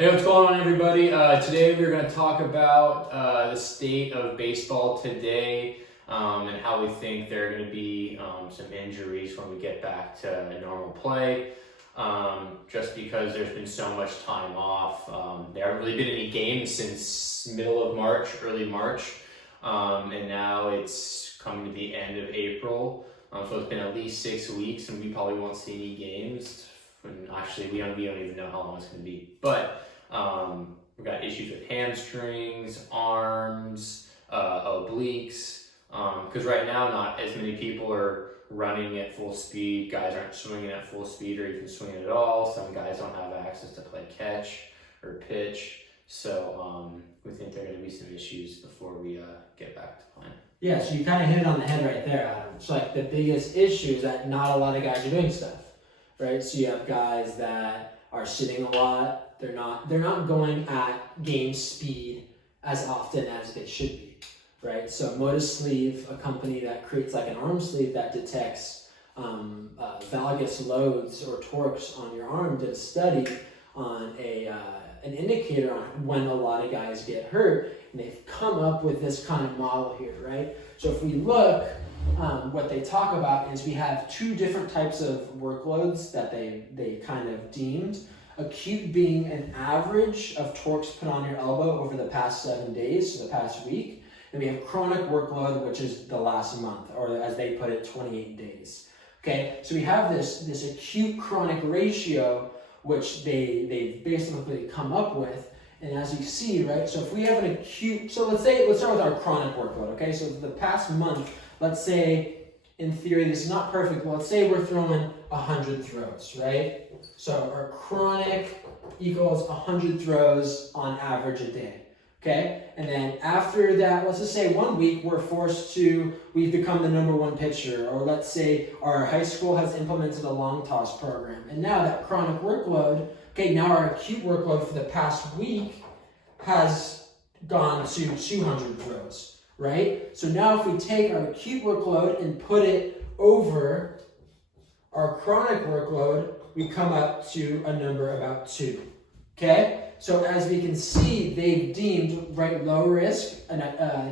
Hey, what's going on, everybody? Today we're going to talk about the state of baseball today and how we think there are going to be some injuries when we get back to normal play. Just because there's been so much time off. There haven't really been any games since middle of March, early March, and now it's coming to the end of April. So it's been at least 6 weeks, and we probably won't see any games. And actually, we don't even know how long it's going to be. But we've got issues with hamstrings, arms, obliques, because right now not as many people are running at full speed. Guys aren't swinging at full speed or even swinging at all. Some guys don't have access to play catch or pitch. So we think there are going to be some issues before we get back to playing. Yeah, so you kind of hit it on the head right there, Adam. It's like the biggest issue is that not a lot of guys are doing stuff, right? So you have guys that are sitting a lot. They're not going at game speed as often as they should be, right? So Motosleeve, a company that creates like an arm sleeve that detects valgus loads or torques on your arm, did a study on an indicator on when a lot of guys get hurt, and they've come up with this kind of model here, right? So if we look, what they talk about is we have two different types of workloads that they kind of deemed. Acute being an average of torques put on your elbow over the past 7 days, so the past week. And we have chronic workload, which is the last month, or as they put it, 28 days. Okay, so we have this acute chronic ratio, which they basically come up with. And as you see, right, so if we have an acute, so let's start with our chronic workload, okay? So the past month, let's say, in theory, this is not perfect, but let's say we're throwing 100 throws, right? So our chronic equals 100 throws on average a day, okay? And then after that, let's just say 1 week, we've become the #1 pitcher, or let's say our high school has implemented a long toss program. And now that chronic workload, okay, now our acute workload for the past week has gone to 200 throws, right? So now if we take our acute workload and put it over our chronic workload, we come up to a number about 2, okay? So as we can see, they've deemed, right, low risk, an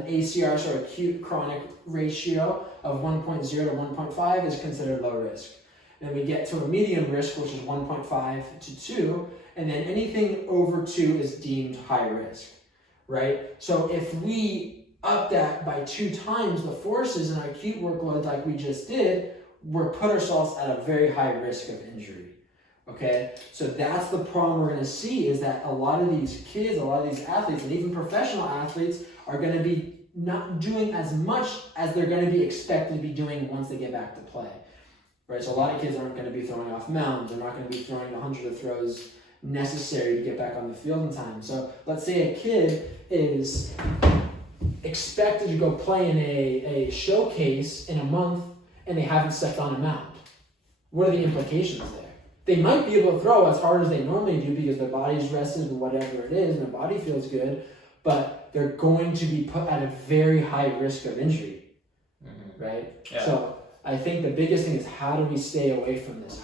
ACR, so acute chronic ratio of 1.0 to 1.5 is considered low risk. Then we get to a medium risk, which is 1.5 to 2, and then anything over 2 is deemed high risk, right? So if we up that by 2 times the forces in our acute workload like we just did, we're put ourselves at a very high risk of injury, okay? So that's the problem we're going to see, is that a lot of these kids, a lot of these athletes, and even professional athletes are going to be not doing as much as they're going to be expected to be doing once they get back to play, right? So a lot of kids aren't going to be throwing off mounds. They're not going to be throwing 100 of throws necessary to get back on the field in time. So let's say a kid is expected to go play in a showcase in a month, and they haven't stepped on a mound. What are the implications there? They might be able to throw as hard as they normally do because their body's rested or whatever it is, and their body feels good, but they're going to be put at a very high risk of injury, right? Yeah. So I think the biggest thing is, how do we stay away from this?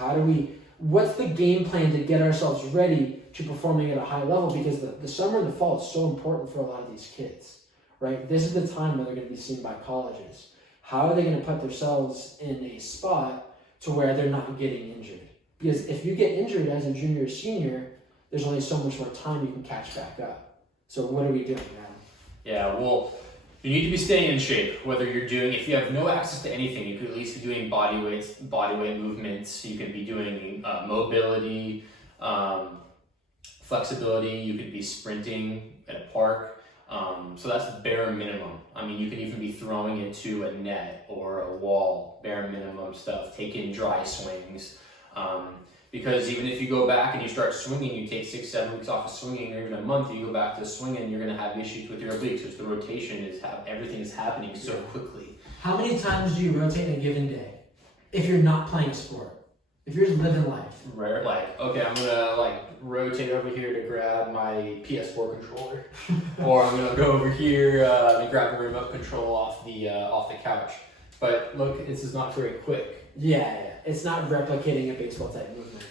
What's the game plan to get ourselves ready to performing at a high level? Because the summer and the fall is so important for a lot of these kids, right? This is the time where they're going to be seen by colleges. How are they going to put themselves in a spot to where they're not getting injured? Because if you get injured as a junior or senior, there's only so much more time you can catch back up. So what are we doing now? Yeah, well, you need to be staying in shape. If you have no access to anything, you could at least be doing body weight movements. You could be doing mobility, flexibility. You could be sprinting at a park. So that's the bare minimum. I mean, you could even be throwing into a net or a wall, bare minimum stuff, taking dry swings. Because even if you go back and you start swinging, you take 6-7 weeks off of swinging, or even a month, you go back to swinging, you're going to have issues with your obliques, because the rotation everything is happening so quickly. How many times do you rotate in a given day if you're not playing a sport? If you're just living life? Right, like, okay, I'm going to rotate over here to grab my PS4 controller, or I'm going to go over here and grab the remote control off the couch. But look, this is not very quick. Yeah, it's not replicating a baseball type movement.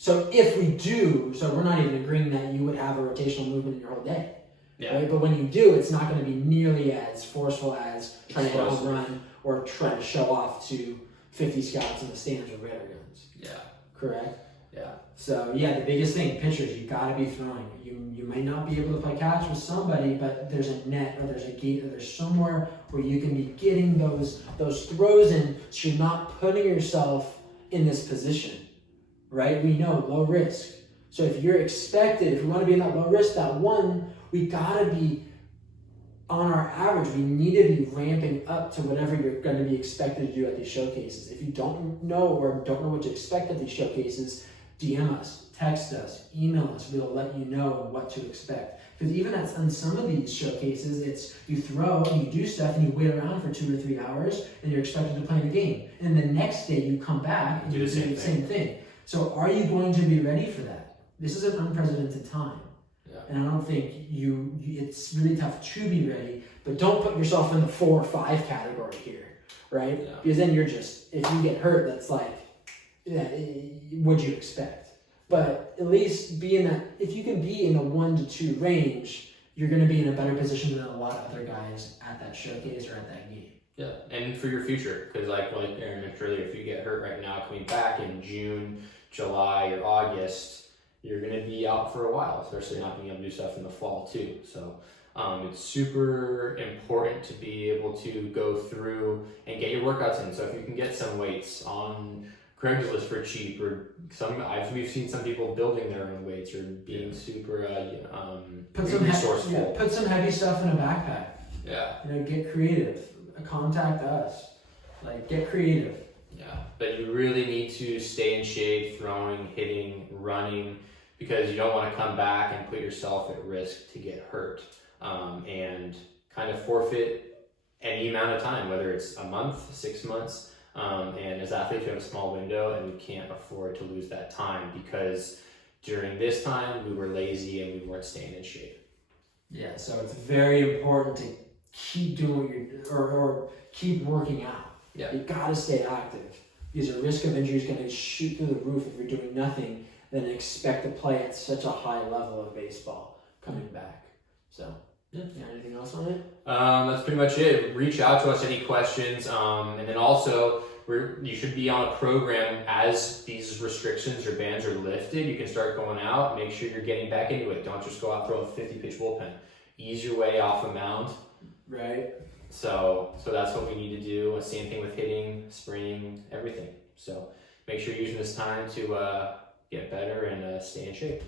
So if we do, so we're not even agreeing that you would have a rotational movement in your whole day. Yeah. Right? But when you do, it's not going to be nearly as forceful as trying to hit a home run or trying to show off to 50 scouts in the stands with radar guns. Yeah. Correct? Yeah. So yeah, the biggest thing, pitchers, you got to be throwing. You might not be able to play catch with somebody, but there's a net or there's a gate or there's somewhere where you can be getting those throws in, so you're not putting yourself in this position, right? We know low risk. So if you're expected, if you want to be in that low risk, that one, we got to be on our average. We need to be ramping up to whatever you're going to be expected to do at these showcases. If you don't know or don't know what to expect at these showcases, DM us, text us, email us. We'll let you know what to expect. Because even on some of these showcases, it's you throw and you do stuff and you wait around for 2 or 3 hours and you're expected to play in the game. And the next day you come back and you do the same thing. So are you going to be ready for that? This is an unprecedented time. Yeah. And I don't think it's really tough to be ready, but don't put yourself in the 4 or 5 category here, right? Yeah. Because then you're just, if you get hurt, that's like, yeah, what'd you expect? But at least be in that, if you can be in a 1 to 2 range, you're going to be in a better position than a lot of other guys at that showcase or at that game. Yeah, and for your future, because like Aaron mentioned earlier, if you get hurt right now, coming back in June, July, or August, you're going to be out for a while, especially not being able to do stuff in the fall too. So it's super important to be able to go through and get your workouts in. So if you can get some weights on Craigslist for cheap, or we've seen some people building their own weights or being super resourceful. Put some heavy stuff in a backpack. Yeah. Get creative. Contact us. Get creative. Yeah, but you really need to stay in shape, throwing, hitting, running, because you don't want to come back and put yourself at risk to get hurt and kind of forfeit any amount of time, whether it's a month, 6 months. And as athletes, we have a small window and we can't afford to lose that time, because during this time we were lazy and we weren't staying in shape. Yeah, so it's very important to keep doing or keep working out. Yeah. You got to stay active, because the risk of injury is going to shoot through the roof if you're doing nothing, then expect to play at such a high level of baseball coming back. So, yeah, anything else on it? That's pretty much it. Reach out to us, any questions, and then also you should be on a program as these restrictions or bans are lifted. You can start going out. Make sure you're getting back into it. Don't just go out and throw a 50-pitch bullpen. Ease your way off a mound. Right. So that's what we need to do. Same thing with hitting, sprinting, everything. So make sure you're using this time to get better and stay in shape.